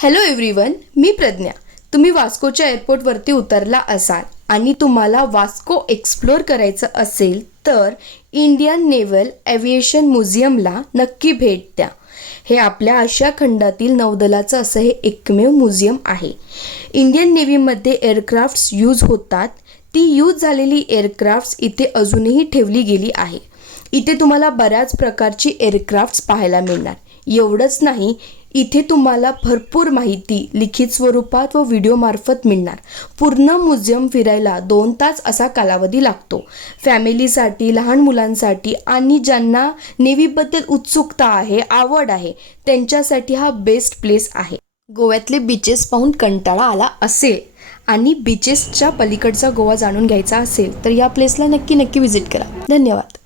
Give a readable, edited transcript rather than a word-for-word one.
Hello everyone, मी प्रज्ञा। तुम्ही वास्कोच्या एअरपोर्टवरती उतरला असाल आणि तुम्हाला वास्को एक्सप्लोर करायचं असेल तर इंडियन नेव्हल एव्हिएशन म्युझियमला नक्की भेट द्या। हे आपल्या आशिया खंडातील नौदलाचं असं हे एकमेव म्युझियम आहे। इंडियन नेव्हीमध्ये एअरक्राफ्ट्स यूज होतात, ती यूज झालेली एअरक्राफ्ट्स इथे अजूनही ठेवली गेली आहे। इथे तुम्हाला बऱ्याच प्रकारची एअरक्राफ्ट्स पाहायला मिळणार। एवढंच नाही, इथे तुम्हाला भरपूर माहिती लिखित स्वरूपात व व्हिडिओ मार्फत मिळणार। पूर्ण म्युझियम फिरायला 2 तास असा कालावधी लागतो। फॅमिलीसाठी, लहान मुलांसाठी आणि ज्यांना नेव्हीबद्दल उत्सुकता आहे, आवड आहे, त्यांच्यासाठी हा बेस्ट प्लेस आहे। गोव्यातले बीचेस पाहून कंटाळा आला असेल आणि बीचेसच्या पलीकडचा गोवा जाणून घ्यायचा असेल तर या प्लेसला नक्की व्हिजिट करा। धन्यवाद।